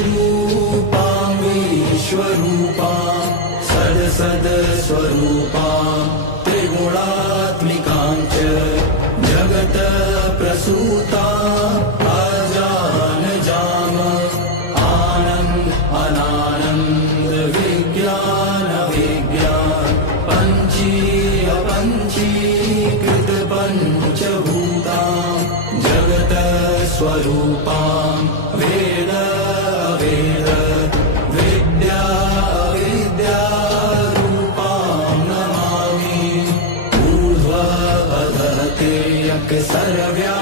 विरूपां विश्वरूपां सदसदस्वरूपां त्रिगुणात्मिकां च जगत्प्रसूतां अजानजाम आनन्द अनानन्द विज्ञान विज्ञान पञ्चीकृत पञ्चभूतां जगत्स्वरूपां वेद अवेद विद्या अविद्यारूपां नमामि ऊर्ध्व अधः तिर्यक् सर्व्या